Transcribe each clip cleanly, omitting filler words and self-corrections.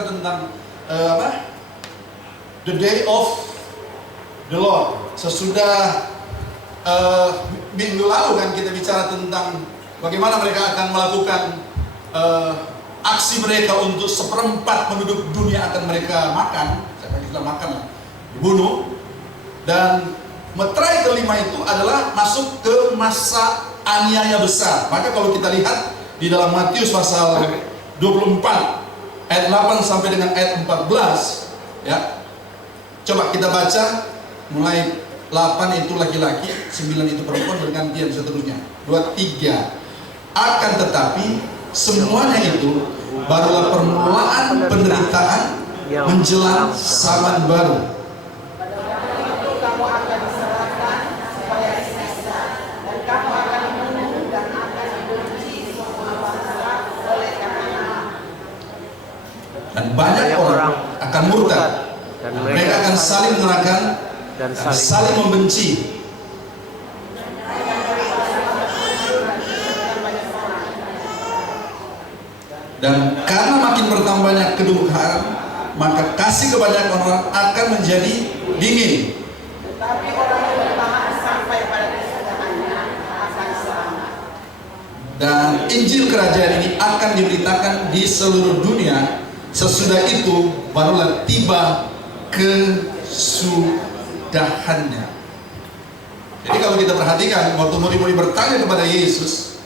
bicara tentang the day of the Lord. Sesudah minggu lalu kan kita bicara tentang bagaimana mereka akan melakukan aksi mereka untuk seperempat penduduk dunia akan mereka makan. Saya kita makan lah, dibunuh. Dan meterai kelima itu adalah masuk ke masa aniaya besar. Maka kalau kita lihat di dalam Matius pasal 24 ayat 8 sampai dengan ayat 14, ya. Coba kita baca mulai 8 itu laki-laki, 9 itu perempuan, bergantian seterusnya. 2, 3. Akan tetapi semuanya itu barulah permulaan penderitaan menjelang zaman baru. Dan banyak orang akan murtad, dan mereka akan saling menyerahkan dan saling membenci. Dan karena makin bertambahnya kedurhakaan, maka kasih kebanyakan orang akan menjadi dingin. Tetapi orang yang bertahan sampai pada kesudahannya akan selamat. Dan Injil Kerajaan ini akan diberitakan di seluruh dunia. Sesudah itu barulah tiba kesudahannya. Jadi kalau kita perhatikan, waktu murid-murid bertanya kepada Yesus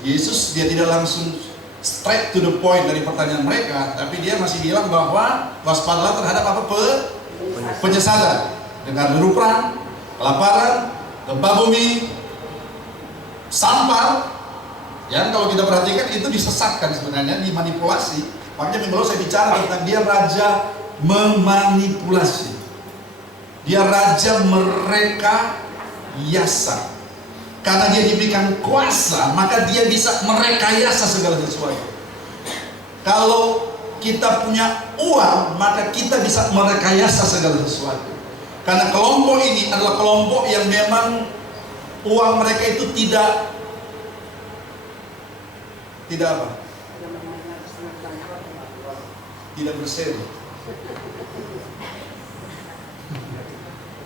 dia tidak langsung straight to the point dari pertanyaan mereka, tapi dia masih bilang bahwa waspadalah terhadap apa? Penyesalan. Dengan berperang, kelaparan, gempa bumi, sampar. Yang kalau kita perhatikan itu disesatkan sebenarnya, dimanipulasi. Makanya minggu lalu saya bicara tentang dia raja memanipulasi. Dia raja merekayasa. Karena dia diberikan kuasa, maka dia bisa merekayasa segala sesuatu. Kalau kita punya uang, maka kita bisa merekayasa segala sesuatu. Karena kelompok ini adalah kelompok yang memang uang mereka itu tidak apa? Tidak berseri.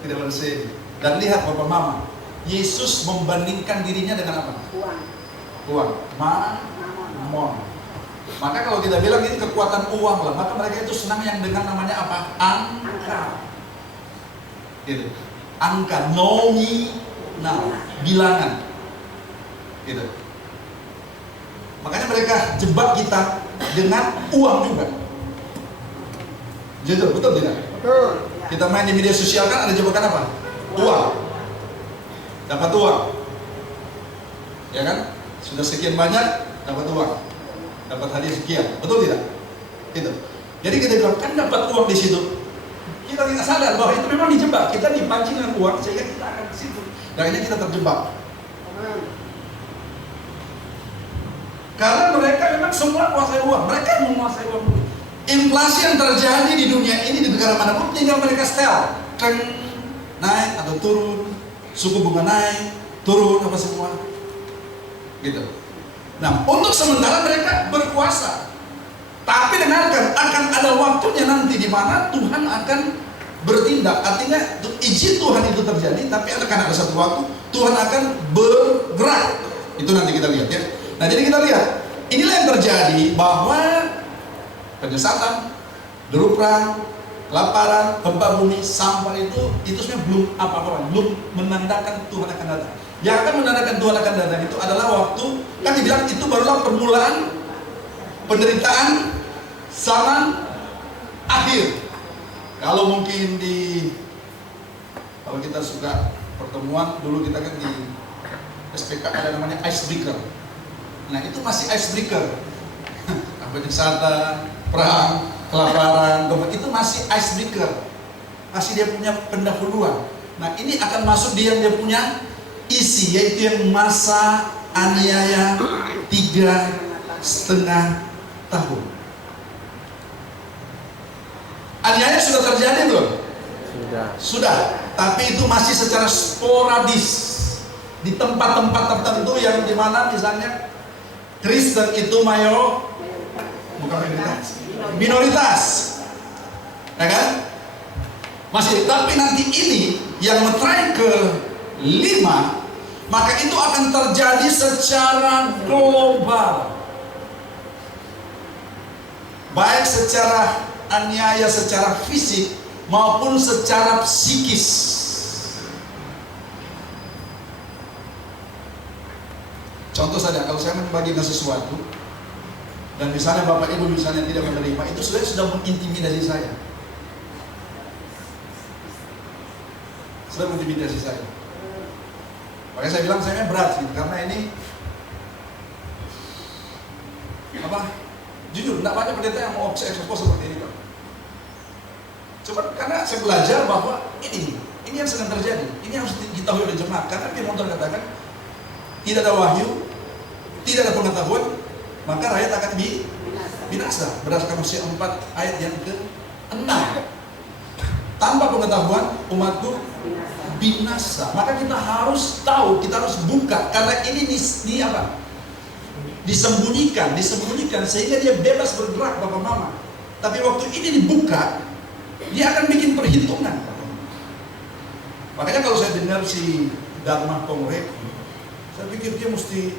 Tidak berseri. Dan lihat Bapak Mama, Yesus membandingkan dirinya dengan apa? Uang. Mamon. Maka kalau kita bilang ini kekuatan uang lah, maka mereka itu senang yang dengan namanya apa? Angka. Gitu. Angka, nominal, bilangan. Gitu. Makanya mereka jebak kita dengan uang juga. Betul tidak? Betul. Kita main di media sosial kan ada jebakan apa? Uang. Dapat uang. Ya kan? Sudah sekian banyak dapat uang. Dapat hadiah sekian. Betul tidak? Itu. Jadi kita bilang kan dapat uang di situ. Kita tidak sadar bahwa itu memang dijebak. Kita dipancing dengan uang sehingga kita akan ke situ. Dan akhirnya kita terjebak. Karena mereka memang semua menguasai uang. Mereka yang menguasai uang. Inflasi yang terjadi di dunia ini, di negara manapun, tinggal mereka setel, naik atau turun, suku bunga naik, turun, apa semua, gitu. Nah, untuk sementara mereka berkuasa, tapi dengarkan, akan ada waktunya nanti di mana Tuhan akan bertindak. Artinya izin Tuhan itu terjadi, tapi akan ada satu waktu Tuhan akan bergerak. Itu nanti kita lihat ya. Nah, jadi kita lihat, inilah yang terjadi bahwa penyesatan, derupran, kelaparan, gempa bumi, sampah itu sebenarnya belum apa-apa, belum menandakan Tuhan akan datang. Yang akan menandakan Tuhan akan datang itu adalah waktu, kan dibilang itu barulah permulaan penderitaan zaman akhir. Kalau mungkin kalau kita suka pertemuan dulu, kita kan di SPK ada namanya icebreaker. Nah itu masih icebreaker. Penyesatan, perang, kelaparan, itu masih icebreaker, masih dia punya pendahuluan. Nah ini akan masuk dia punya isi, yaitu yang masa aniaya 3,5 tahun. Aniaya sudah terjadi belum? Sudah. Tapi itu masih secara sporadis di tempat-tempat tertentu yang dimana misalnya Kristen itu bukan minoritas. ya kan? Masih, tapi nanti ini yang meterai ke 5, maka itu akan terjadi secara global, baik secara aniaya, secara fisik maupun secara psikis. Contoh saja, kalau saya membagikan sesuatu dan misalnya Bapak Ibu misalnya tidak menerima, itu sudah mengintimidasi saya. Sudah mengintimidasi saya. Makanya saya bilang saya berat sih, karena ini jujur, tidak banyak pendeta yang mau ekspos seperti ini, Pak. Cuma karena saya belajar bahwa ini yang sedang terjadi, ini harus diketahui oleh jemaat. Karena Firman Tuhan katakan tidak ada wahyu, tidak ada pengetahuan, maka rakyat akan binasa. Berdasarkan Hosea 4 ayat yang ke-6. Tanpa pengetahuan umatku binasa. Maka kita harus tahu, kita harus buka, karena ini apa? Disembunyikan sehingga dia bebas bergerak, Bapak Mama. Tapi waktu ini dibuka, dia akan bikin perhitungan. Makanya kalau saya dengar si Dharma Kongre, saya pikir dia mesti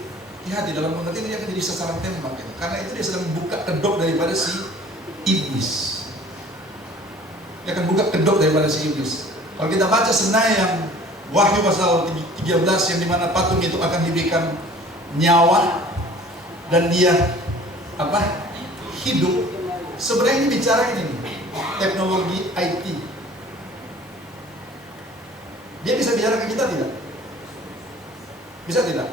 hati dalam pengertian dia akan jadi sasaran tembak gitu. Karena itu dia sedang membuka kedok daripada si iblis. Dia akan buka kedok daripada si iblis. Kalau kita baca Senaya yang Wahyu pasal 13 yang dimana patung itu akan diberikan nyawa dan dia hidup. Sebenarnya ini bicara ini nih, teknologi IT. Dia bisa bicara ke kita tidak? Bisa tidak?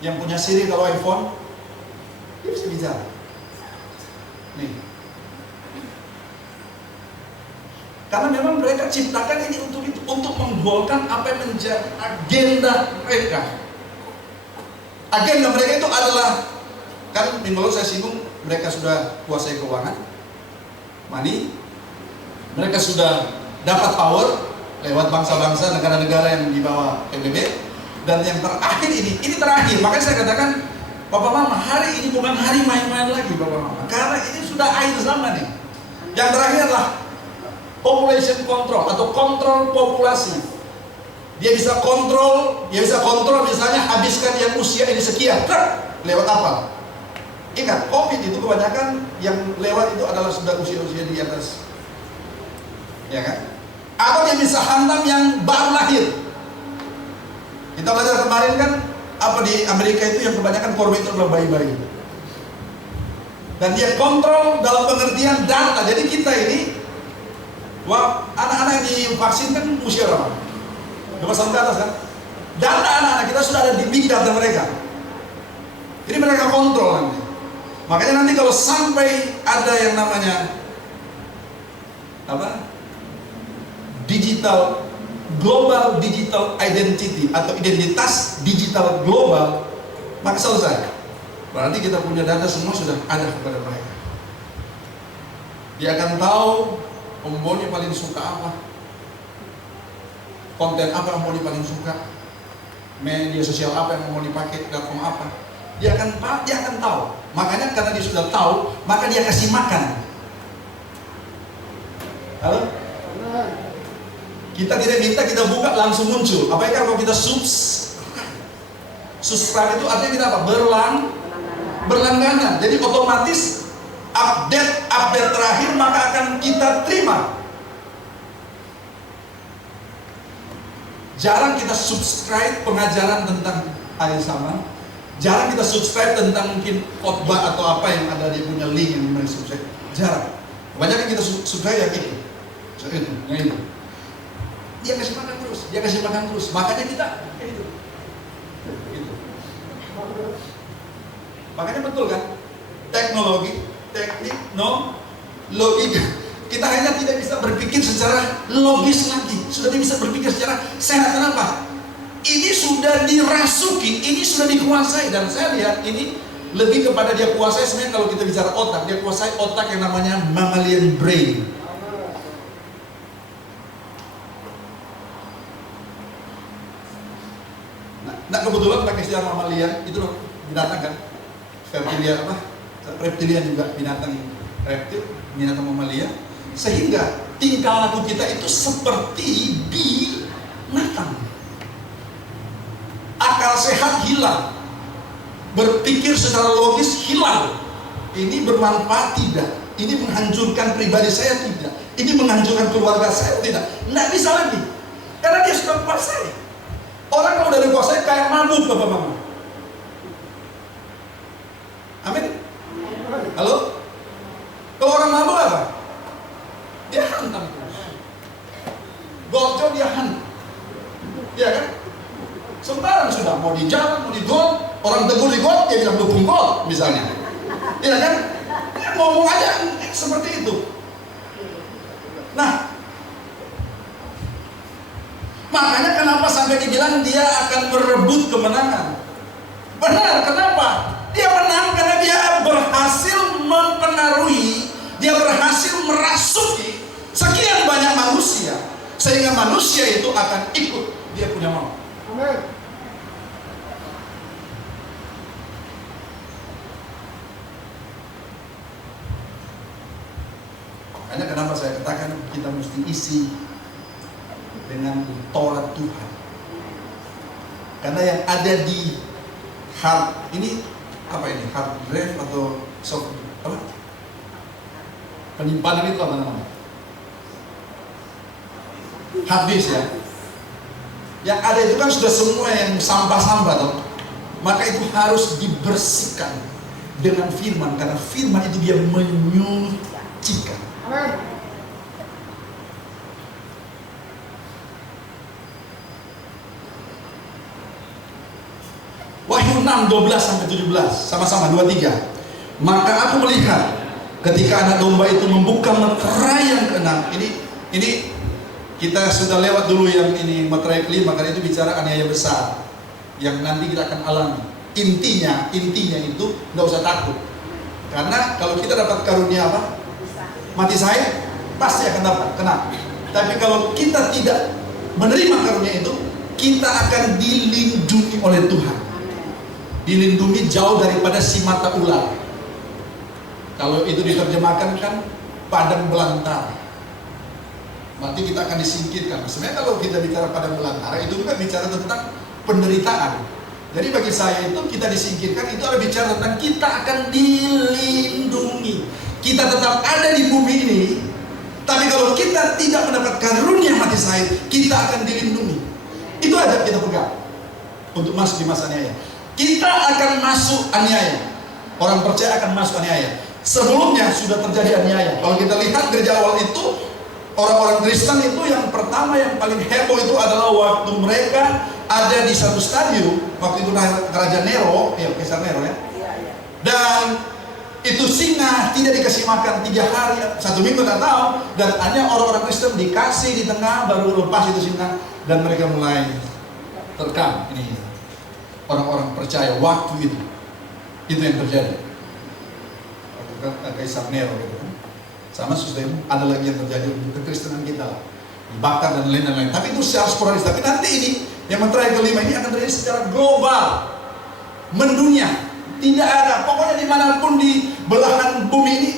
Yang punya Siri kalau iPhone, dia bisa bicara. Nih. Karena memang mereka ciptakan ini untuk itu, untuk menggolkan apa yang menjadi agenda mereka. Agenda mereka itu adalah, kan minggu lalu saya singgung, mereka sudah kuasai keuangan, money, mereka sudah dapat power lewat bangsa-bangsa, negara-negara yang di bawah PBB, dan yang terakhir ini terakhir. Makanya saya katakan, Bapak Mama, hari ini bukan hari main-main lagi, Bapak Mama, karena ini sudah akhir zaman nih. Yang terakhir adalah population control atau kontrol populasi. Dia bisa kontrol misalnya habiskan yang usia ini sekian, lewat apa? Ingat, COVID itu kebanyakan yang lewat itu adalah sudah usia-usia di atas, ya kan? Atau dia bisa hantam yang baru lahir. Kita belajar kemarin kan, apa di Amerika itu yang kebanyakan korban itu adalah bayi-bayi. Dan dia kontrol dalam pengertian data. Jadi kita ini, anak-anak yang divaksin kan usia berapa? 2 tahun ke atas kan? Data anak-anak kita sudah ada di big data mereka. Jadi mereka kontrol nanti. Makanya nanti kalau sampai ada yang namanya global digital identity atau identitas digital global, maka selesai. Berarti kita punya data semua sudah ada kepada mereka. Dia akan tahu Om Boni paling suka apa, konten apa yang Om Boni paling suka, media sosial apa yang mau dipakai, platform apa. Dia akan tahu. Makanya karena dia sudah tahu, maka dia kasih makan. Halo? Kita tidak minta, kita buka langsung muncul. Apalagi kalau kita subscribe itu artinya kita apa? Berlangganan. Jadi otomatis update terakhir maka akan kita terima. Jarang kita subscribe pengajaran tentang akhir zaman. Jarang kita subscribe tentang mungkin khotbah atau apa yang ada di punya link yang dimana subscribe. Jarang. Kebanyakan kita subscribe yang itu. Yang itu. Dia kasih makan terus. Makanya kita kayak gitu. Makanya betul kan? Teknologi, logika. Kita hanya tidak bisa berpikir secara logis lagi. Sudah bisa berpikir secara sehat. Kenapa? Ini sudah dirasuki, ini sudah dikuasai. Dan saya lihat ini lebih kepada dia kuasai. Sebenarnya kalau kita bicara otak, dia kuasai otak yang namanya mammalian brain. Nah kebetulan pakai istilah mamalia itu loh, binatang kan, reptilian juga binatang reptil, binatang mamalia. Sehingga tingkah laku kita itu seperti binatang. Akal sehat hilang, berpikir secara logis hilang. Ini bermanfaat tidak? Ini menghancurkan pribadi saya tidak? Ini menghancurkan keluarga saya tidak? Nggak bisa lagi, karena dia sudah kuasai. Orang kalau udah dikuasai kayak mabuk, bapak mama. Amin. Halo? Kalau orang mabuk apa? Dia hantam terus. Gojol dia hantam. Iya kan? Sembarang sudah, mau di jalan, mau di gol, orang tegur di gol, dia bilang dukung gol misalnya. Iya kan? Dia ngomong aja seperti itu. Nah, makanya kenapa sampai dibilang dia akan merebut kemenangan. Benar, kenapa? Dia menang karena dia berhasil mempengaruhi, dia berhasil merasuki sekian banyak manusia, sehingga manusia itu akan ikut dia punya mau. Amin. Makanya kenapa saya katakan kita mesti isi dengan Taurat Tuhan. Karena yang ada di hard ini apa ini? Hard drive atau soft apa? Penyimpanan itu apa namanya? Hard disk ya. Yang ada itu kan sudah semua yang sampah-sampah toh. Maka itu harus dibersihkan dengan firman, karena firman itu dia menyucikan. Amin. Wahyu 6:12-17, sama-sama 23. Maka aku melihat ketika anak domba itu membuka meterai yang keenam. Ini kita sudah lewat dulu yang ini meterai kelima, karena itu bicara aniaya besar yang nanti kita akan alami. Intinya itu nggak usah takut, karena kalau kita dapat karunia apa? Mati sahid, pasti akan dapat. Kenapa? Tapi kalau kita tidak menerima karunia itu, kita akan dilindungi oleh Tuhan. Dilindungi jauh daripada si mata ular. Kalau itu diterjemahkan kan padang belantara. Berarti kita akan disingkirkan. Sebenarnya kalau kita bicara padang belantara, itu juga bicara tentang penderitaan. Jadi bagi saya itu kita disingkirkan, itu ada bicara tentang kita akan dilindungi. Kita tetap ada di bumi ini, tapi kalau kita tidak mendapat karunia mati sahid, kita akan dilindungi. Itu aja kita pegang untuk masuk di masa aniaya. Kita akan masuk aniaya. Orang percaya akan masuk aniaya. Sebelumnya sudah terjadi aniaya. Kalau kita lihat gereja awal itu, orang-orang Kristen itu yang pertama yang paling heboh itu adalah waktu mereka ada di satu stadium. Waktu itu Raja Nero, ya Kaisar Nero ya. Dan itu singa tidak dikasih makan 3 hari, 1 minggu tidak tahu. Dan hanya orang-orang Kristen dikasih di tengah, baru lepas itu singa. Dan mereka mulai terkam. Ini orang-orang percaya waktu itu yang terjadi. Kaisar Nero gitu kan. Sama sudah ada lagi yang terjadi untuk kekristenan kita, dibakar dan lain-lain. Tapi itu secara sporadis. Tapi nanti ini yang meterai kelima ini akan terjadi secara global, mendunia. Tidak ada, pokoknya dimanapun di belahan bumi ini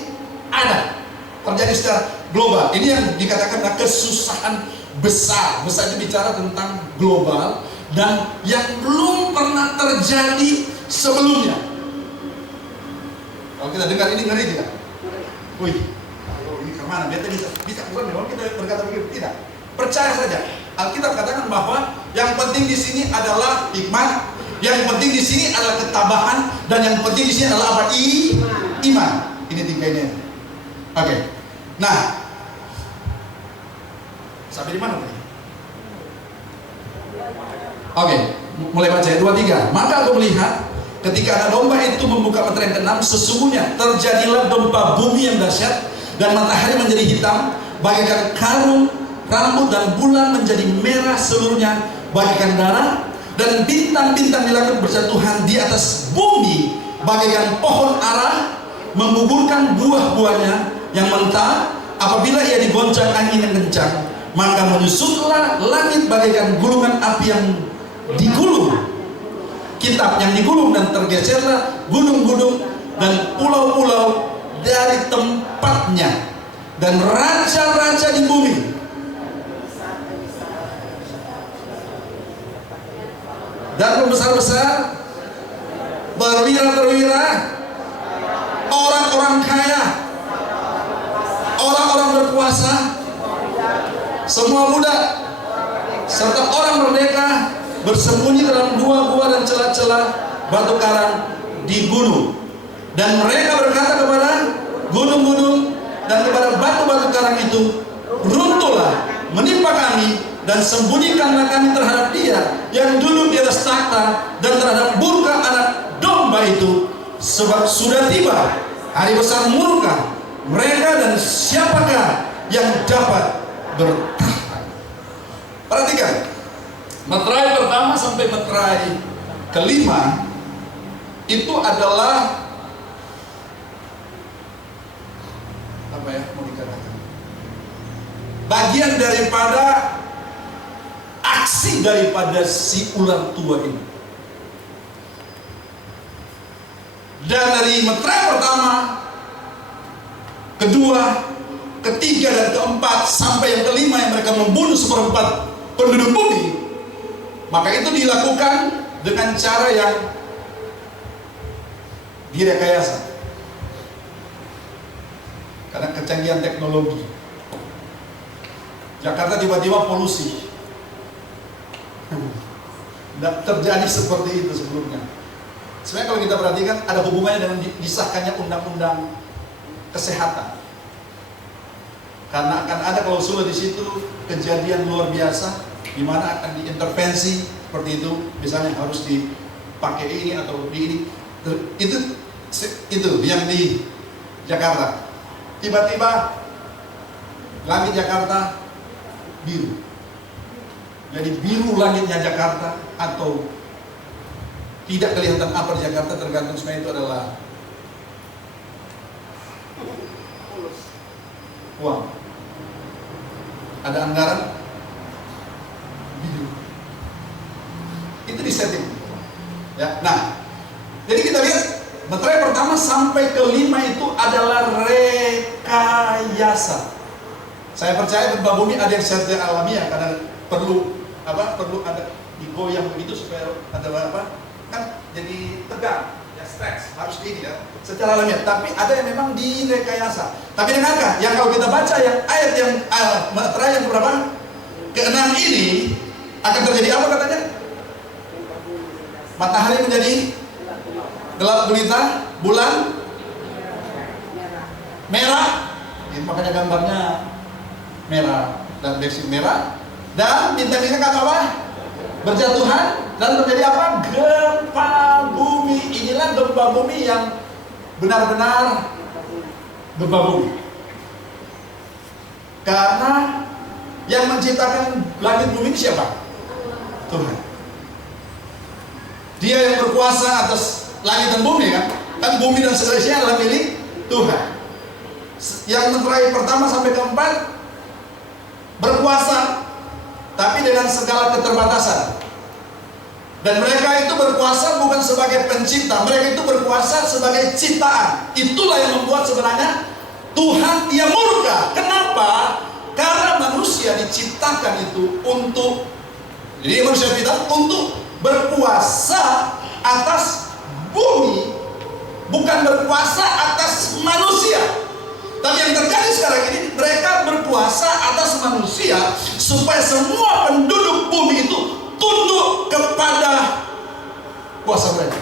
ada, terjadi secara global. Ini yang dikatakan kesusahan besar. Besar itu bicara tentang global dan yang belum pernah terjadi sebelumnya. Kalau kita dengar ini ngeri tidak? Wih, ini kemana? Biar bisa bukan kalau kita berkata begitu, tidak. Percaya saja. Alkitab katakan bahwa yang penting di sini adalah hikmat, yang penting di sini adalah ketabahan, dan yang penting di sini adalah apa? Iman. Ini 3 ini. Oke. Nah, sampai di mana tadi? Oke, mulai baca ya, 2-3. Maka aku melihat ketika anak domba itu membuka meterai yang ke-6, sesungguhnya terjadilah gempa bumi yang dahsyat, dan matahari menjadi hitam bagaikan karung rambut, dan bulan menjadi merah seluruhnya bagaikan darah, dan bintang-bintang di langit berjatuhan di atas bumi bagaikan pohon ara menggugurkan buah-buahnya yang mentah apabila ia digoncang angin yang kencang. Maka menyusutlah langit bagaikan gulungan api yang digulung, kitab yang digulung, dan tergeserlah gunung-gunung dan pulau-pulau dari tempatnya. dan raja-raja di bumi. Dan pembesar-besar, perwira-perwira, orang-orang kaya, orang-orang berkuasa, semua budak, serta orang merdeka bersembunyi dalam gua-gua dan celah-celah batu karang di gunung. Dan mereka berkata kepada gunung-gunung dan kepada batu-batu karang itu, runtuhlah, menimpa kami, dan sembunyikanlah kami terhadap Dia yang duduk di atas takhta dan terhadap murka anak domba itu, sebab sudah tiba hari besar murka mereka, dan siapakah yang dapat bertahan? Perhatikan, meterai pertama sampai meterai kelima itu adalah apa ya, mau dikatakan, bagian daripada aksi daripada si ular tua ini. Dan dari meterai pertama, kedua, ketiga, dan keempat sampai yang kelima yang mereka membunuh seperempat penduduk bumi, maka itu dilakukan dengan cara yang direkayasa. Karena kecanggihan teknologi, Jakarta tiba-tiba polusi. Tidak terjadi seperti itu sebelumnya. Sebenarnya kalau kita perhatikan ada hubungannya dengan disahkannya undang-undang kesehatan. Karena akan ada klausul di situ kejadian luar biasa di mana akan diintervensi seperti itu, misalnya harus dipakai ini atau di ini. Itu yang di Jakarta. Tiba-tiba langit Jakarta biru. Jadi biru langitnya Jakarta atau tidak kelihatan apa di Jakarta, tergantung sebenarnya itu adalah uang. Ada anggaran biru. Itu disetting. Ya. Nah, jadi kita lihat meterai pertama sampai kelima itu adalah rekayasa. Saya percaya gempa bumi ada yang secara alamiah karena perlu ada digoyang begitu supaya ada apa? Kan jadi tegang, ya stretch, harus ini ya secara alamiah. Tapi ada yang memang direkayasa. Tapi dengarkan, yang kalau kita baca yang ayat yang meterai yang berapa? Ke-6 ini akan terjadi apa katanya? Matahari menjadi gelap gulita, bulan merah. Ini makanya gambarnya merah dan basic merah, dan bintang-bintang apa? Berjatuhan, dan terjadi apa? Gempa bumi. Inilah gempa bumi yang benar-benar gempa bumi. Karena yang menciptakan langit bumi siapa? Tuhan. Dia yang berkuasa atas langit dan bumi kan? Kan bumi dan segala isinya adalah milik Tuhan. Yang meterai pertama sampai keempat berkuasa, tapi dengan segala keterbatasan. Dan mereka itu berkuasa bukan sebagai pencipta, mereka itu berkuasa sebagai ciptaan. Itulah yang membuat sebenarnya Tuhan Dia murka. Kenapa? Karena manusia diciptakan itu untuk, jadi manusia kita untuk berkuasa atas bumi, bukan berkuasa atas manusia. Tapi yang terjadi sekarang ini, mereka berkuasa atas manusia supaya semua penduduk bumi itu tunduk kepada kuasa mereka.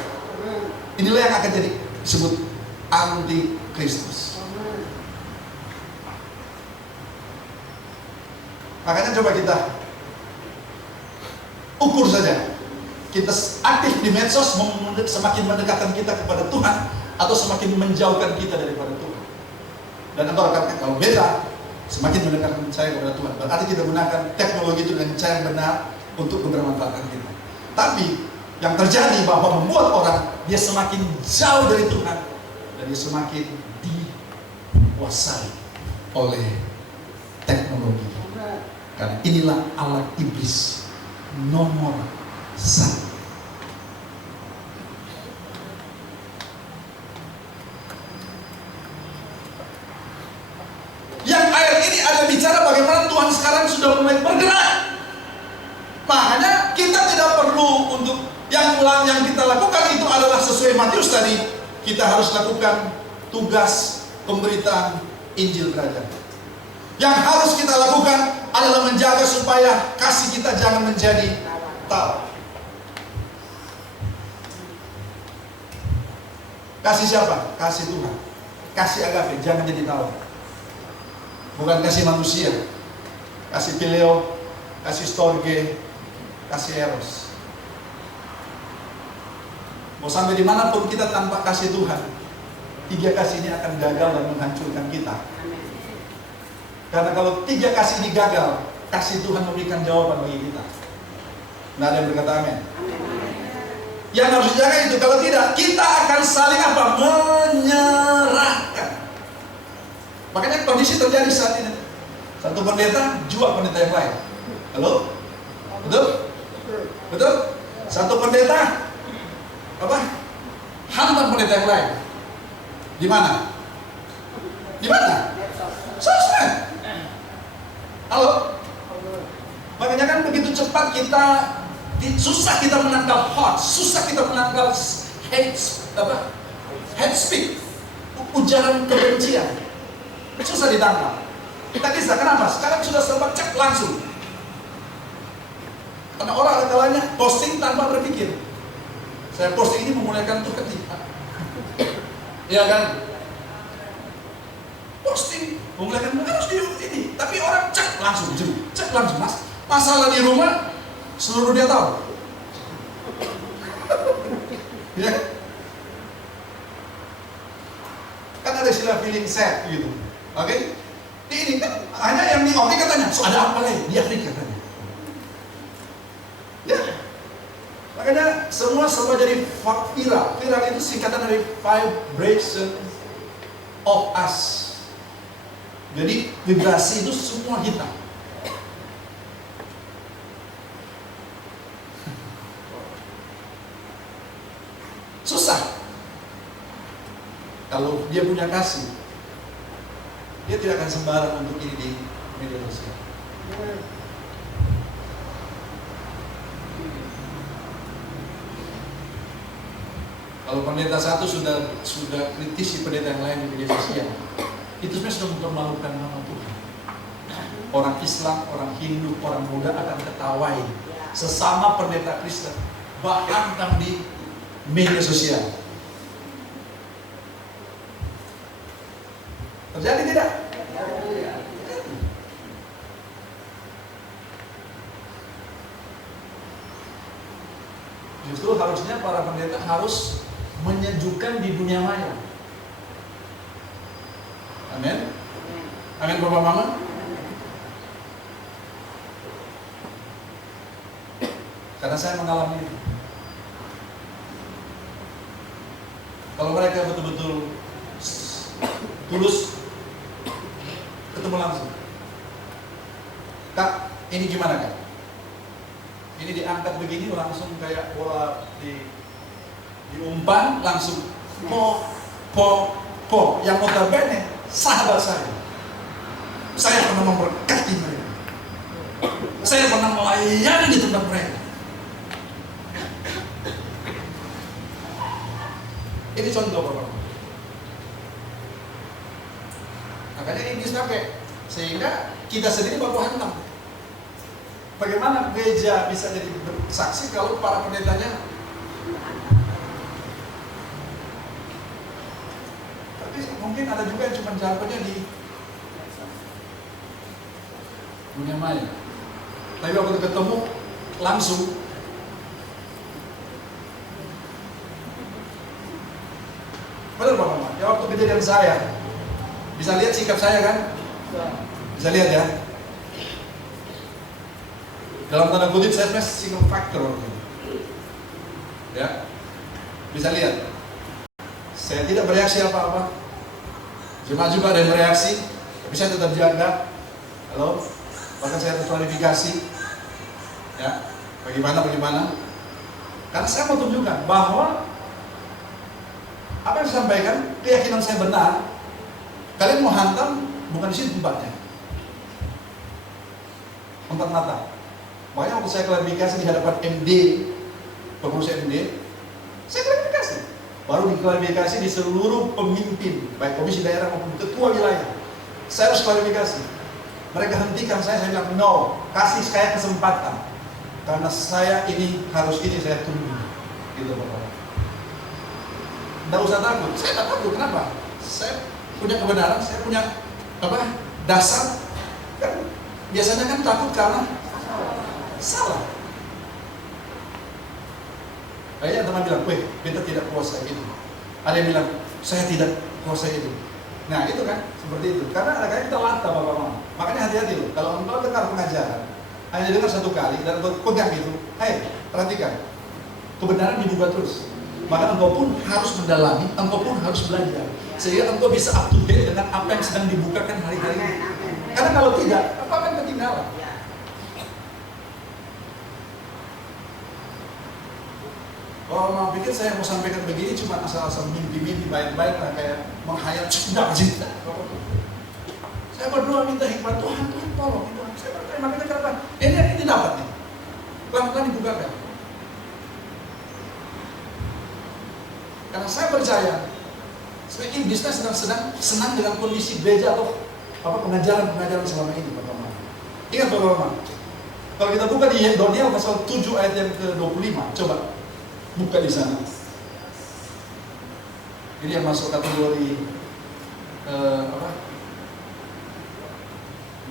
Inilah yang akan jadi disebut anti-Kristus. Makanya coba kita ukur saja. Kita aktif di medsos semakin mendekatkan kita kepada Tuhan atau semakin menjauhkan kita daripada Tuhan. Dan engkau akan kalau beda, semakin mendekatkan saya kepada Tuhan. Berarti kita gunakan teknologi itu dengan cara yang benar untuk kebermanfaatan kita. Tapi yang terjadi bahwa membuat orang dia semakin jauh dari Tuhan dan dia semakin dikuasai oleh teknologi. Karena inilah alat iblis nomor 1. Yang bagaimana Tuhan sekarang sudah mulai bergerak. Makanya kita tidak perlu untuk yang kita lakukan itu adalah sesuai Matius tadi. Kita harus lakukan tugas pemberitaan Injil Kerajaan. Yang harus kita lakukan adalah menjaga supaya kasih kita jangan menjadi tawar. Kasih siapa? Kasih Tuhan. Kasih agape, jangan jadi tawar. Bukan kasih manusia. Kasih phileo, kasih storge, kasih eros. Mau sampai dimanapun kita tanpa kasih Tuhan, 3 kasih ini akan gagal dan menghancurkan kita. Karena kalau 3 kasih ini gagal, kasih Tuhan memberikan jawaban bagi kita. Nah, ada yang berkata amin. Yang harus dijaga itu, kalau tidak, kita akan saling apa? Menyerahkan. Makanya kondisi terjadi saat ini. Satu pendeta jual pendeta yang lain. Halo? Betul? Betul? Satu pendeta apa? Hantam pendeta yang lain. Di mana? Di mana? Sosmed. Halo? Makanya kan begitu cepat kita susah kita menangkal hot, susah kita menangkal hate speech, ujaran kebencian, susah ditangkal. Kita kisah kenapa? Sekarang sudah serba cek langsung. Karena orang kalanya posting tanpa berpikir. Saya posting ini memuliakan Tuhan tidak? Iya kan? Posting memuliakan Tuhan harus ini, tapi orang cek langsung, cek langsung mas. Masalah di rumah seluruh dia tahu. Ya. Kan ada istilah feeling sad gitu. Oke? Ini kan hanya yang di Afrika katanya, so ada apa lagi di Afrika katanya. Ya. Makanya semua jadi viral. Viral itu singkatan dari vibration of us. Jadi vibrasi itu semua hitam. Susah. Kalau dia punya kasih, dia tidak akan sembarang untuk ini di media sosial. Kalau pendeta satu sudah kritisi pendeta yang lain di media sosial, itu sebenarnya sudah mempermalukan nama Tuhan. Orang Islam, orang Hindu, orang Buddha akan ketawai sesama pendeta Kristen, bahkan di media sosial. Terjadi tidak? Justru harusnya para pendeta harus menyejukkan di dunia maya. Amin. Amin Bapak Mama. Karena saya mengalami itu. Kalau mereka betul-betul tulus, ketemu langsung. Kak, ini gimana Kak? Ini diangkat begini langsung kayak bola diumpan langsung po yang notabene sahabat saya. Saya pernah memberkati mereka. Saya pernah melayani di tempat mereka. Ini contoh Bapak. Makanya ini sampai sehingga kita sendiri baru hantam. Bagaimana gereja bisa jadi bersaksi kalau para pendetanya? Tapi mungkin ada juga yang cuma jawabannya di dunia maya. Tapi waktu ketemu langsung benar Pak Mama, ya waktu kejadian saya bisa lihat sikap saya kan? Bisa lihat ya. Dalam tanda kutip saya single factor. Ya. Bisa lihat. Saya tidak bereaksi apa-apa. Jemaat juga ada yang bereaksi, tapi saya tetap jaga. Halo. Bahkan saya klarifikasi. Ya. Bagaimana? Karena saya mau tunjukkan bahwa apa yang saya sampaikan, keyakinan saya benar. Kalian mau hantam, bukan di sini tempatnya. empat mata. Makanya waktu saya klarifikasi di hadapan MD, pengurus MD, saya klarifikasi. Baru diklarifikasi di seluruh pemimpin, baik komisi daerah maupun ketua wilayah. Saya harus klarifikasi. Mereka hentikan saya bilang, no, kasih saya kesempatan. Karena saya ini, harus ini saya tunggu. Gitu Bapak. Tidak usah takut, saya tak takut, kenapa? Saya punya kebenaran, saya punya dasar. Kan biasanya kan takut karena salah. Kayaknya teman bilang, weh, kita tidak kuasa itu. Ada yang bilang, saya tidak kuasa itu. Nah itu kan, seperti itu. Karena kadang-kadang kita lata Bapak Mama. Makanya hati-hati loh, kalau engkau dengar pengajaran, hanya dengar satu kali, dan engkau pegang itu, hai, perhatikan. Kebenaran dibuka terus. Maka engkau pun harus mendalami, engkau pun harus belajar. Sehingga engkau bisa up to date dengan apa yang sedang dibukakan hari-hari ini. Karena kalau tidak, engkau akan ketinggalan. Kalau mau pikir saya mau sampaikan begini cuma asal-asal mimpi-mimpi baik-baik lah, kayak menghayal cinta. Saya berdoa minta hikmat Tuhan tolong. Saya berdoa makanya kenapa? Ini dapat nih. Pelan-pelan dibukakan. Karena saya percaya, sebenarnya iblisnya sedang senang dengan kondisi gereja atau pengajaran selama ini, Bapak-Bapak. Ingat Bapak-Bapak, kalau kita buka di Daniel pasal 7 ayat yang ke-25, coba buka di sana. Ini yang masuk kategori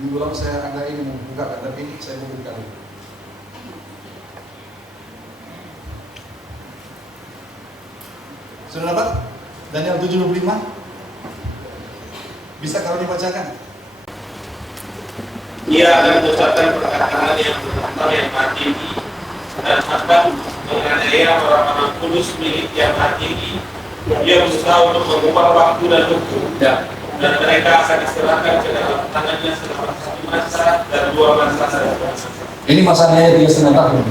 minggu lalu saya agak ini mau buka, tapi ini saya mau buka dulu. Sudah dapat? Daniel 7:25? Bisa kalau dibacakan? Ia akan mengucapkan perkataan yang benar yang mati ini dan akan menganiaya orang-orang kudus milik yang mati ini. Dia berusaha untuk mengubah waktu dan hukum, dan mereka akan diserahkan ke dalam tangannya selama 1 masa dan 2 masa saja. Ini masanya 3,5 tahun.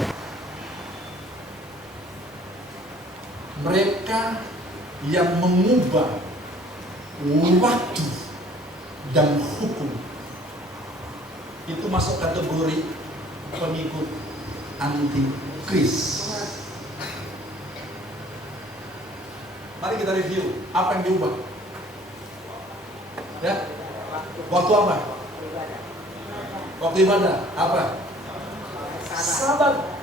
Mereka yang mengubah waktu dan hukum itu masuk kategori pengikut antikris. Mari kita review apa yang diubah. Ya, waktu apa? Waktu ibadah apa? Sabat.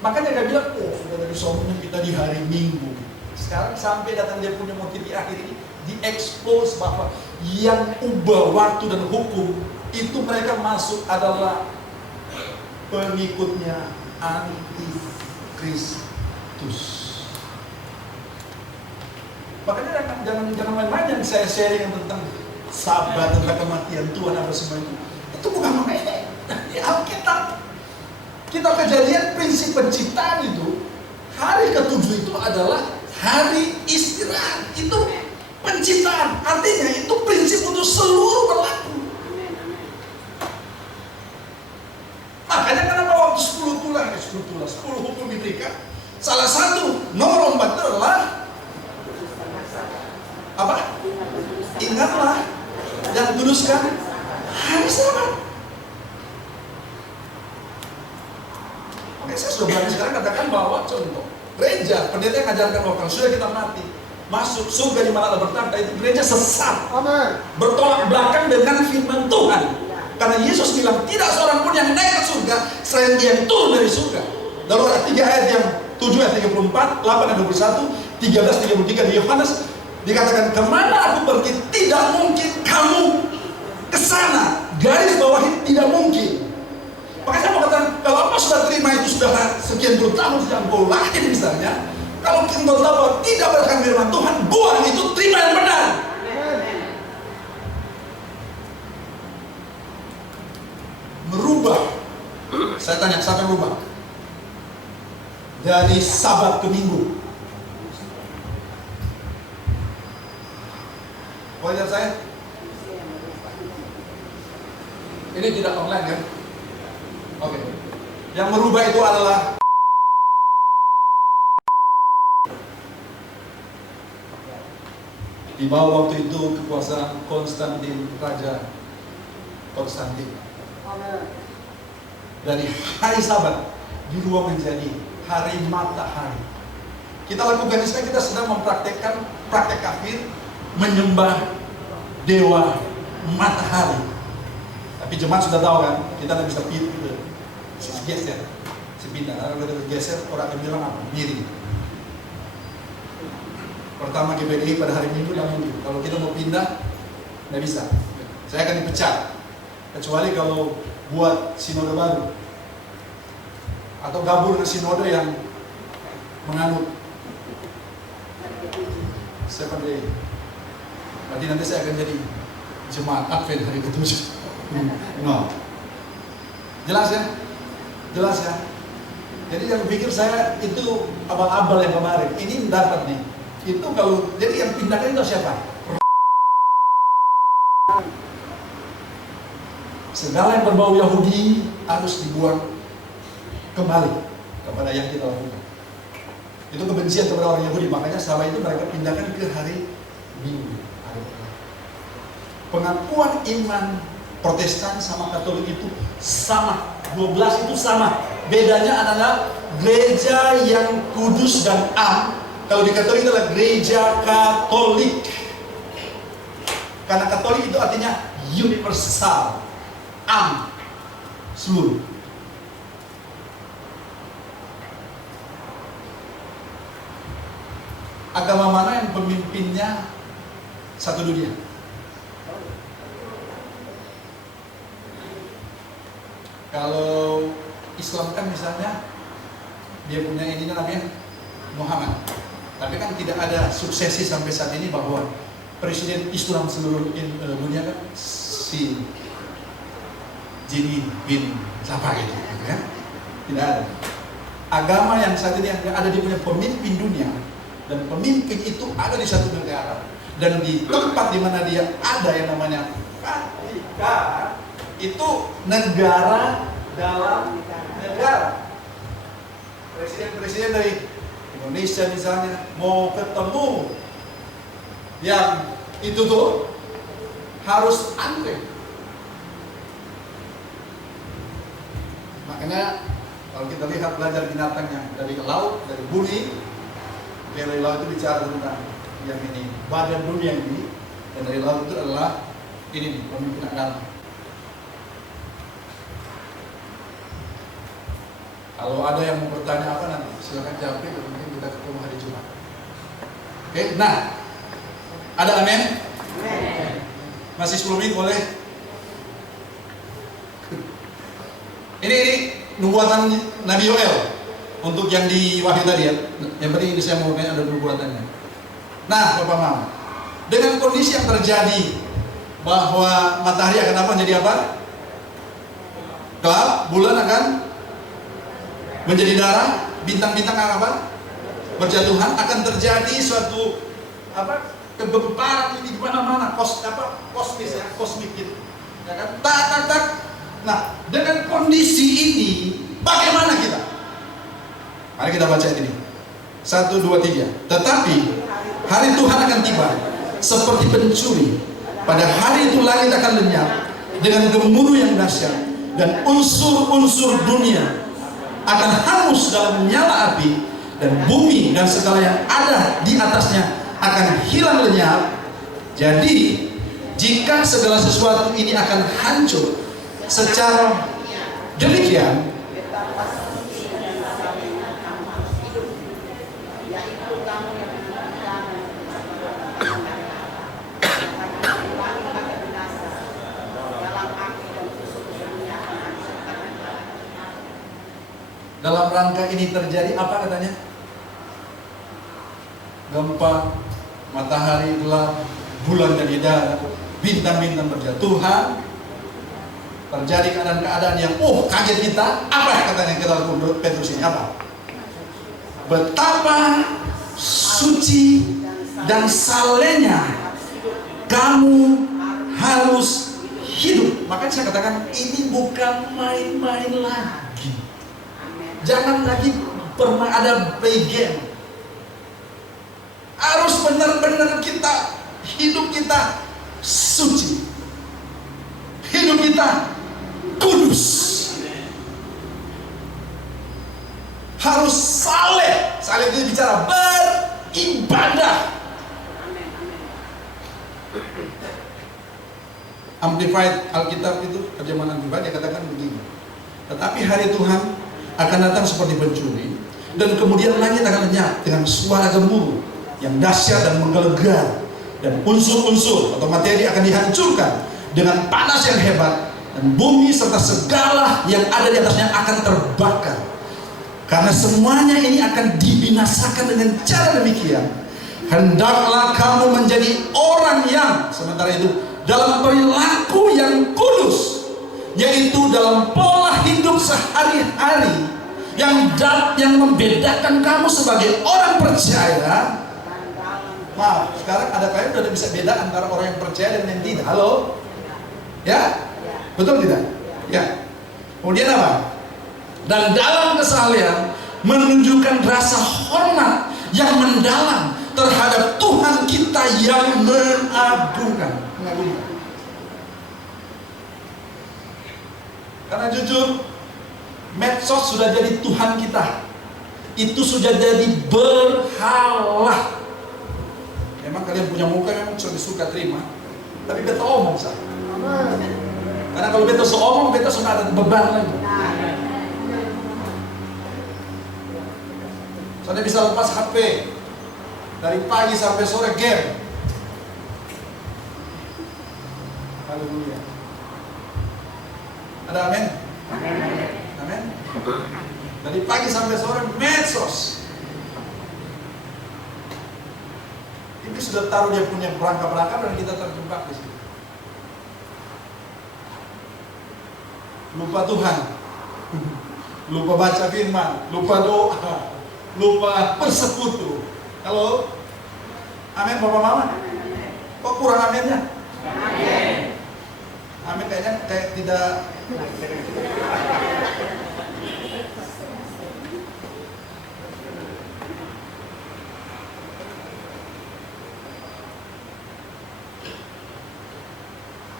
Makanya dia bilang, oh sudah dari sombongnya kita di hari Minggu. Sekarang sampai datang dia punya motif di akhir ini, diekspos bahwa yang ubah waktu dan hukum itu mereka masuk adalah pengikutnya antikristus. Makanya jangan main-main yang saya sharing tentang sabat, tentang kematian Tuhan apa semua itu. Itu bukan main-main. Di Alkitab kita Kejadian prinsip penciptaan itu hari ke-7 itu adalah hari istirahat. Itu penciptaan. Artinya itu prinsip untuk seluruh berlaku. Makanya kenapa waktu 10 hukum diberikan, salah satu nomor 4 itu adalah apa? Ingatlah yang kuduskan hari Sabat. Saya sudah berani sekarang katakan bahwa contoh gereja, pendeta yang mengajarkan bahwa kalau sudah kita mati masuk surga di mana Allah bertahta, itu gereja sesat. Amen. Bertolak belakang dengan firman Tuhan. Karena Yesus bilang tidak seorang pun yang naik ke surga selain dia yang turun dari surga. Lalu ada 3 ayat yang 7 ayat 34, 8 ayat 21, 13, 33 di Yohanes dikatakan kemana aku pergi tidak mungkin kamu kesana. Garis bawahi tidak mungkin. Makanya saya mau katakan, kalau apa sudah terima itu sudah sekian puluh tahun sejak engkau lahir misalnya, kalau engkau tahu bahwa tidak berdasarkan firman Tuhan, buang itu, terima yang benar. Merubah, saya tanya, siapa yang merubah? Dari Sabat ke Minggu. Boleh lihat saya? Ini tidak online kan? Oke. Yang merubah itu adalah di bawah waktu itu kekuasaan Konstantin Raja Konstantin. Dari hari Sabat dirubah menjadi hari matahari. Kita lakukan ini, kita sedang mempraktekkan praktek kafir, menyembah dewa matahari. Tapi jemaat sudah tahu kan, kita tidak bisa pilih, geser, sepindah. Kalau kita geser, orang akan bilang apa? Miring. Pertama GPDI pada hari Minggu dan Minggu. Kalau kita mau pindah, tidak bisa. Saya akan dipecat. Kecuali kalau buat sinode baru atau gabung ke sinode yang menganut Seventh Day. Berarti nanti saya akan jadi jemaat Advent hari ke-7. No. Jelas ya? Jelas ya? Jadi yang pikir saya itu abal-abal yang kemarin. Ini dapat nih. Itu kalau jadi yang pindahkan itu siapa? Segala yang berbau Yahudi harus dibuang kembali kepada yang kita lakukan. Itu kebencian kepada orang Yahudi, makanya setelah itu mereka pindahkan ke hari Minggu. Pengakuan iman Protestan sama Katolik itu sama, 12 itu sama. Bedanya adalah gereja yang kudus dan am. Kalau di Katolik itu adalah gereja Katolik. Karena Katolik itu artinya universal, am, seluruh. Agama mana yang pemimpinnya satu dunia? Kalau Islam kan misalnya dia punya ini namanya Muhammad. Tapi kan tidak ada suksesi sampai saat ini bahwa presiden Islam seluruh dunia kan si Jini bin siapa gitu ya? Tidak ada. Agama yang saat ini yang ada dia punya pemimpin dunia, dan pemimpin itu ada di satu negara, dan di tempat di mana dia ada yang namanya Vatikan itu negara dalam negara. Presiden-presiden dari Indonesia misalnya mau ketemu yang itu tuh harus antri. Makanya kalau kita lihat belajar binatangnya dari laut, dari bumi, dari laut itu bicara tentang yang ini badan dunia ini, dan dari laut itu adalah ini pemimpin agama. Kalau ada yang mau bertanya apa nanti silakan jawab, mungkin kita ketemu hari Jumat. Oke, nah ada amin? Masih 10 menit boleh? Ini nubuatan Nabi Yoel untuk yang di Wahyu tadi ya. Yang penting ini saya mau ada nubuatannya. Nah, Bapak Mama, dengan kondisi yang terjadi bahwa matahari akan apa? Jadi apa? Gelap, bulan akan menjadi darah, bintang-bintang akan apa? Berjatuhan, akan terjadi suatu apa? Kegemparan ini di mana-mana, kosmis ya, kosmik gitu. Ya kan? Tak. Nah, dengan kondisi ini bagaimana kita? Mari kita baca ini. 1, 2, 3. Tetapi hari Tuhan akan tiba seperti pencuri. Pada hari itu langit akan lenyap dengan gemuruh yang dahsyat, dan unsur-unsur dunia akan hangus dalam nyala api, dan bumi dan segala yang ada di atasnya akan hilang lenyap. Jadi jika segala sesuatu ini akan hancur secara demikian, dalam rangka ini terjadi apa katanya? Gempa, matahari gelap, bulan jadi darah, bintang-bintang berjatuhan, terjadi keadaan-keadaan yang kaget kita. Apa katanya kita lakukan Petrus ini? Apa? Betapa suci dan salehnya kamu harus hidup. Makanya saya katakan ini bukan main-main lagi. Jangan lagi ada play game. Harus benar-benar kita hidup kita suci. hidup kita kudus. Harus saleh. Saleh itu bicara beribadah. Amplified Alkitab itu terjemahan pribadi katakan begini. Tetapi hari Tuhan akan datang seperti pencuri, dan kemudian langit akan lenyap dengan suara gemuruh yang dahsyat dan menggelegar, dan unsur-unsur atau materi akan dihancurkan dengan panas yang hebat, dan bumi serta segala yang ada di atasnya akan terbakar. Karena semuanya ini akan dibinasakan dengan cara demikian, hendaklah kamu menjadi orang yang sementara itu dalam perilaku yang kudus, yaitu dalam pola hidup sehari-hari yang membedakan kamu sebagai orang percaya. Maaf, sekarang ada kalian udah bisa beda antara orang yang percaya dan yang tidak. Halo? Ya? Betul tidak? Ya. Kemudian apa? Dan dalam kesalehan menunjukkan rasa hormat yang mendalam terhadap Tuhan kita yang mengagumkan. Karena jujur, medsos sudah jadi Tuhan kita. Itu sudah jadi berhala. Memang kalian punya muka memang suka terima, tapi beta omong sah. Karena kalau beta seomong, beta sudah ada beban lagi. Soalnya bisa lepas HP dari pagi sampai sore game. Haleluya. Ada amin? Amin. Dari pagi sampai sore medsos. Ini sudah taruh dia punya perangkap-perangkap dan kita terjebak di situ. Lupa Tuhan, lupa baca firman, lupa doa, lupa bersekutu. Halo? Amin Bapak Mama? Kok kurang aminnya? Amin kayaknya kayak tidak.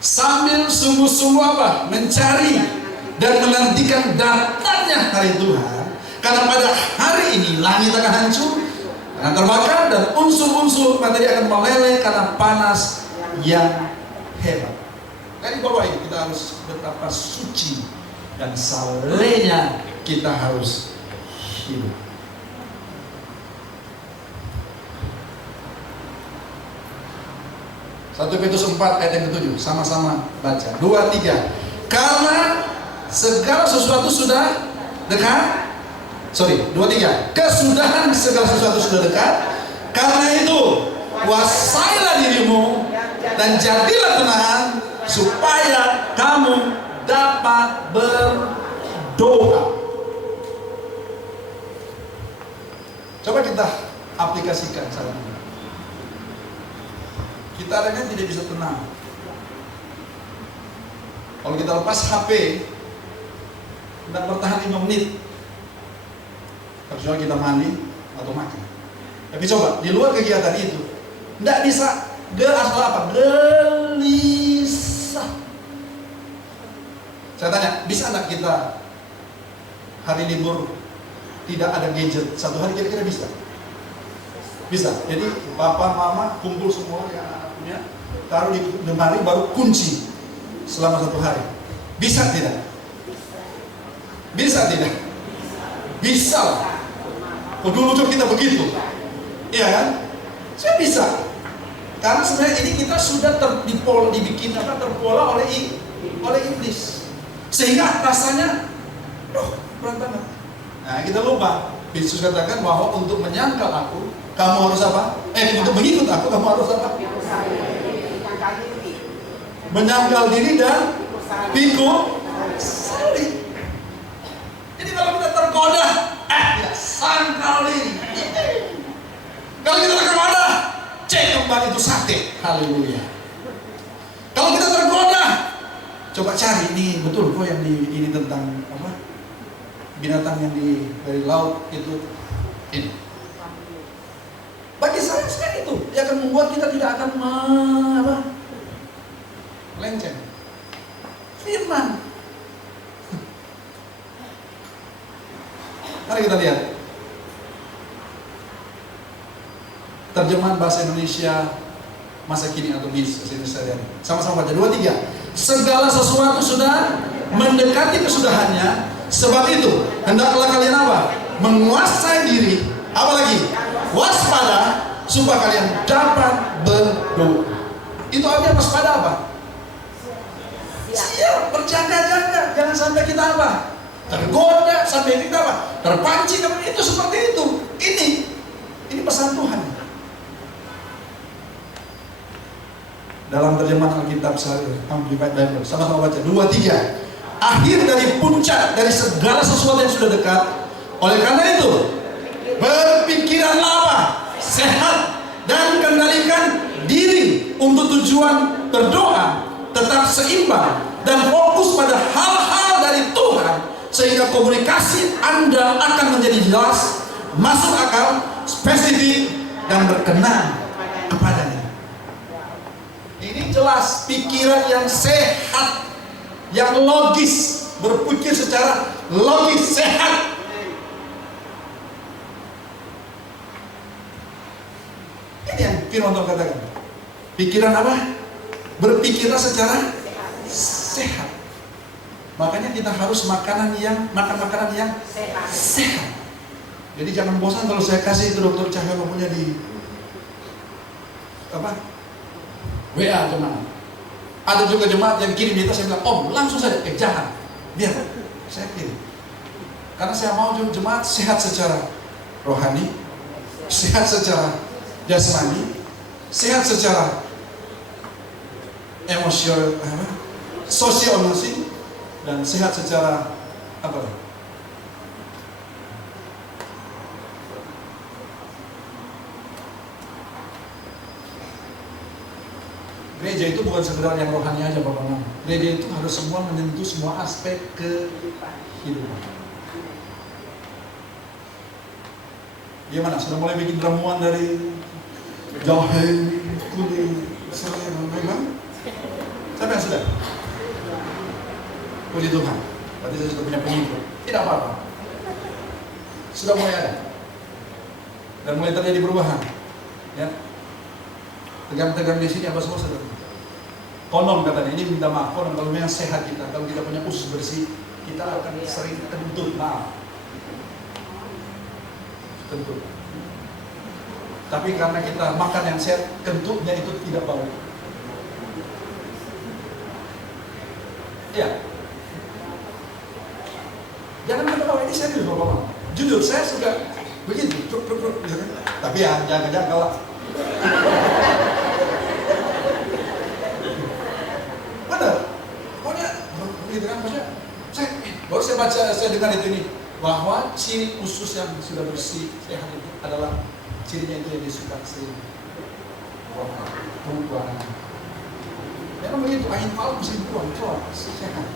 Sambil sungguh-sungguh apa? Mencari dan menantikan datangnya hari Tuhan. Karena pada hari ini langit akan hancur, akan terbakar, dan unsur-unsur materi akan meleleh karena panas yang hebat. Jadi bawah ini kita harus betapa suci dan salehnya kita harus hidup. Satu Petrus 4 ayat yang ke-7, sama-sama baca. 2, 3. Karena segala sesuatu sudah dekat. 2, 3. Kesudahan segala sesuatu sudah dekat. Karena itu kuasailah dirimu dan jadilah tenang, supaya kamu dapat berdoa. Coba kita aplikasikan saran ini. Kita kadang tidak bisa tenang. Kalau kita lepas HP, tidak bertahan 5 menit, kecuali kita mandi atau makan. Tapi coba di luar kegiatan itu, tidak bisa asal apa? Gelisah. Saya tanya, bisa tidak kita hari libur tidak ada gadget? Satu hari kira-kira bisa? Bisa. Jadi papa, mama kumpul semua yang punya, taruh di lemari, baru kunci selama 1 hari. Bisa tidak? Bisa tidak? Bisa lah. Dulu kita begitu, iya kan? Saya bisa. Karena sebenarnya ini kita sudah dibikin terpola oleh iblis, sehingga rasanya, berat banget. Nah, kita lupa. Yesus katakan bahwa untuk menyangkal aku, kamu harus apa? Untuk mengikut aku, kamu harus apa? Menyangkal diri dan pikul salib. Jadi kalau kita tergoda, ya sangkal diri. Kalau kita tergoda, cek kembali itu sate. Haleluya. Kalau kita tergoda, coba cari ini betul kok yang ini tentang apa? Binatang yang dari laut itu ini. Bagi saya itu yang akan membuat kita tidak akan melenceng. Mari kita lihat terjemahan bahasa Indonesia masa kini atau BIS sehari-hari. Sama-sama baca 2, 3. Segala sesuatu sudah mendekati kesudahannya, sebab itu hendaklah kalian apa? Menguasai diri, apalagi waspada, supaya kalian dapat berdoa. Itu artinya waspada apa? Siap, berjaga-jaga, jangan sampai kita apa? Tergoda, sampai kita apa? Terpancing, itu seperti itu. Ini pesan Tuhan. Dalam terjemahan Alkitab Amplified Bible, sama-sama baca 2, 3. Akhir dari puncak dari segala sesuatu yang sudah dekat. Oleh karena itu, berpikiranlah apa? Sehat, dan kendalikan diri untuk tujuan berdoa tetap seimbang dan fokus pada hal-hal dari Tuhan, sehingga komunikasi Anda akan menjadi jelas, masuk akal, spesifik, dan berkenan kepadanya. Ini jelas pikiran yang sehat, yang logis, berpikir secara logis, sehat. Ini yang firman Tuhan katakan. Pikiran apa? Berpikirlah secara sehat. Makanya kita harus makan makanan yang sehat. Jadi jangan bosan kalau saya kasih itu Dokter Cahyo punya di WA jemaat. Ada juga jemaat yang kirim itu, saya bilang, Om langsung saja, jangan, biar saya kirim. Karena saya mau jemaat sehat secara rohani, sehat secara jasmani, sehat secara sosio-emosi, dan sehat secara apa? Gereja itu bukan sekedar yang rohani aja Bapak Mama. Gereja itu harus semua menyentuh semua aspek kehidupan. Gimana? Sudah mulai bikin ramuan dari jahe, kuning, serai, memang? Siapa yang sudah? Puji Tuhan. Berarti saya sudah punya pengikut. Tidak apa-apa. Sudah mulai ada. Dan mulai terjadi perubahan. Ya. Tegang-tegang di sini apa semua sudah. Konon katanya, ini minta maaf. Konon kalau memang sehat kita, kalau kita punya usus bersih, kita akan sering kentut, maaf. Kentut. Tapi karena kita makan yang sehat, kentutnya itu tidak bau. Ya. Jangan ketawa, ini serius Bapak. Jujur, saya suka begitu, truk, gitu kan. Tapi ya, jaga-jaga lah. Benar, pokoknya begitu kan, maksudnya baru saya baca, saya dengar itu ini, bahwa ciri usus yang sudah bersih, sehat itu adalah cirinya itu yang disuka perempuan. Memang begitu, angin malam mesti buang, sehat.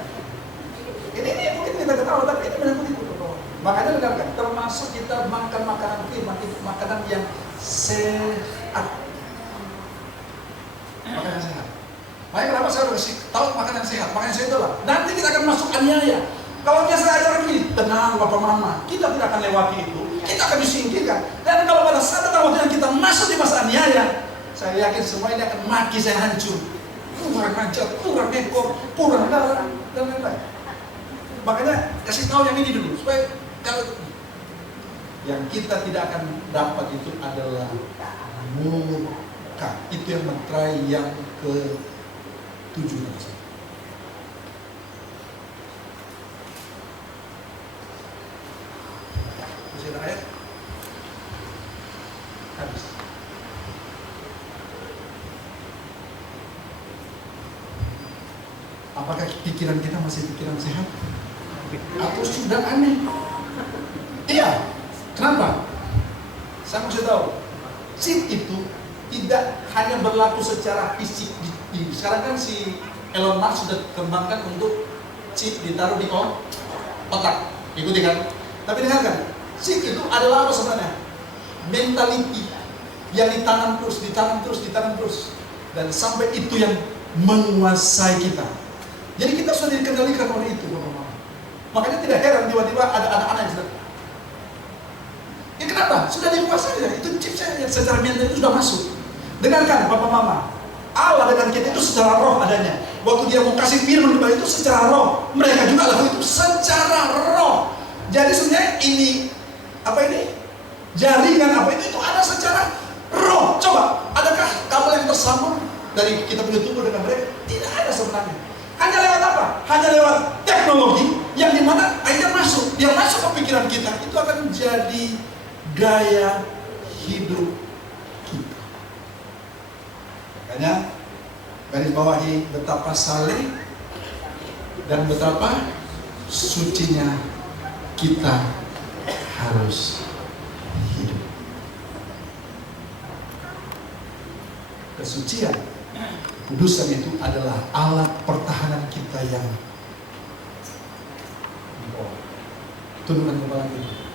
Ini mungkin kita ketawa, tapi ini benar begitu. Makanya dengarkan, termasuk kita makan makanan firman itu makanan yang sehat. Makanan sehat. Makanya kenapa saya harus kasih tahu makanan sehat? Makanan sehat itulah. Nanti kita akan masuk aniaya. Kalau biasa ajaran begini, tenang Bapak Mama, kita tidak akan lewati itu. Kita akan disingkirkan. Dan kalau pada saat waktu yang kita masuk di masa aniaya, saya yakin semua ini akan maki saya hancur. Kurang ajar, kurang ekor, kurang darah, dan lain-lain. Makanya kasih tahu yang ini dulu, supaya kalau yang kita tidak akan dapat itu adalah murka. Itu yang meterai yang ke-7. Masih ada ayat? Habis. Apakah pikiran kita masih pikiran sehat? Atau sudah aneh? Iya. Kenapa? Saya mau tahu. Chip itu tidak hanya berlaku secara fisik. Sekarang kan si Elon Musk sudah kembangkan untuk chip ditaruh di otak. Ikuti kan? Tapi dengarkan, chip itu adalah apa sebenarnya? Mentality yang ditanam terus. Dan sampai itu yang menguasai kita. Jadi kita sudah dikendalikan oleh itu, Bapak-Bapak. Makanya tidak heran tiba-tiba ada anak-anak yang sudah Kenapa? Sudah dikuasai ya. Itu chip saya secara mental itu sudah masuk. Dengarkan Papa Mama, Allah dengan kita itu secara roh adanya. Waktu dia mau kasih firman kepada itu secara roh, mereka juga lakukan itu secara roh. Jadi sebenarnya ini apa ini? Jaringan apa itu ada secara roh. Coba, adakah kabel yang tersambung dari kita punya tubuh dengan mereka? Tidak ada sebenarnya. Hanya lewat apa? Hanya lewat teknologi yang dimana akhirnya masuk. Yang masuk ke pikiran kita itu akan menjadi gaya hidup kita. Makanya garis bawahi betapa saleh dan betapa sucinya kita harus hidup. Kesucian, kudusan itu adalah alat pertahanan kita yang tundukkan kepala kita.